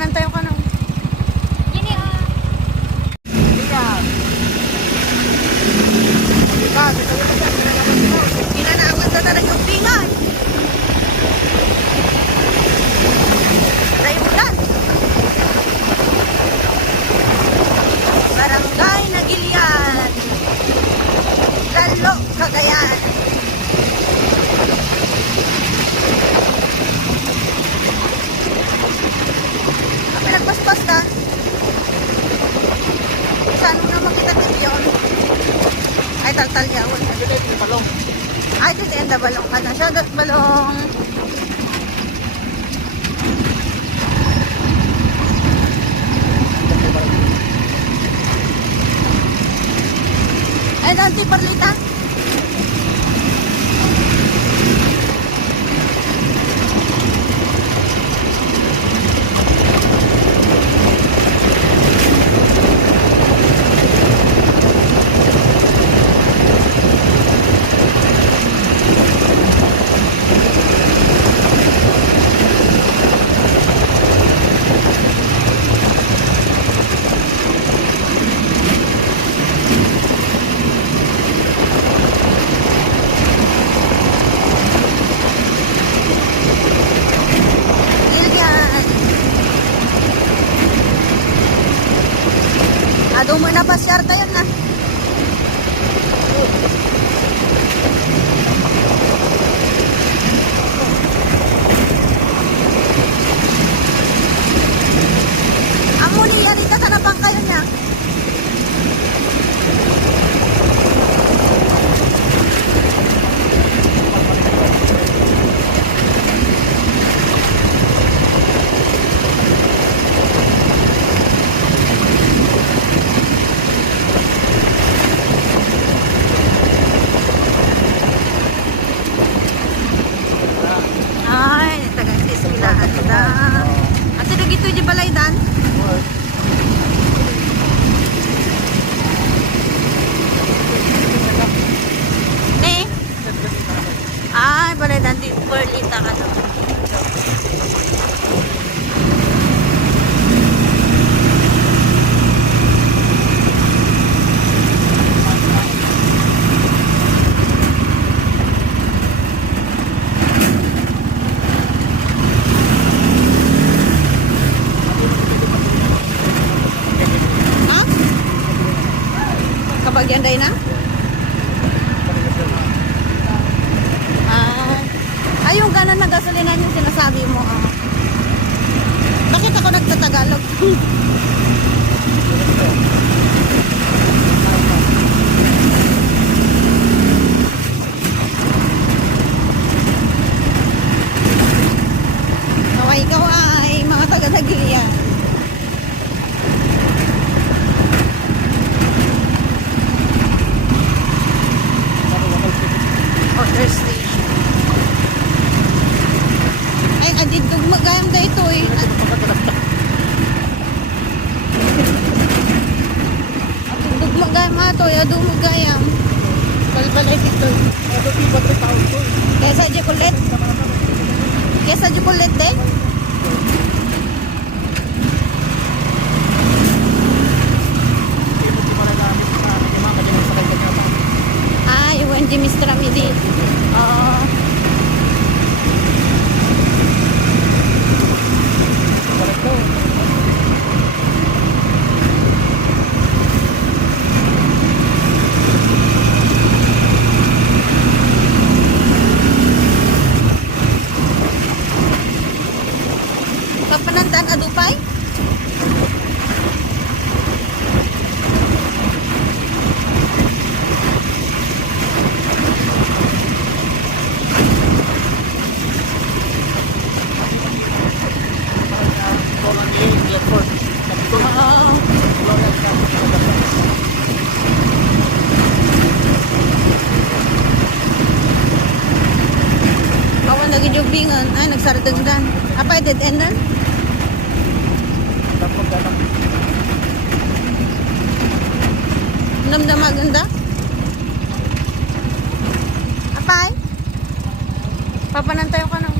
Papanantay ko nung. Gini ah. Ginanawan na talaga yung pingan. Rayulan. Barangay Nagilian. Lalo, Cagayan. Pinagpaspas ka? Saan mo na makita yun? Ay, taltal yawon. Ay, titienda balong ka na. Shoutout balong. Ay, nanti parlita. Ado mo na pasyar tayo na. Amo ni yarita sa napang kayo niya. Ay, tagang sisilahan da. At sila gito di balay dan? Eh? Ay, balay dan di Perlita ka daw. Kabagyan day na? Ay, yung ganon na gasolinan yung sinasabi mo. Bakit ako nagtatagalog? Naway ikaw ay mga taga-Nagilian. Order station. Ay, adid dugmagayam da ito eh. Adid dugmagayam ato eh. Dugmagayam. Balbalay dito. Kesa Jukulit? Kesa Jukulit eh? Ay, yung Mr. Ramidi. Oo. Papanandaan adupay? Kawan lagi jogging ay nagsaradagdan. Apa dead end na? Namdamaganda? Apay? Papanantay ko nang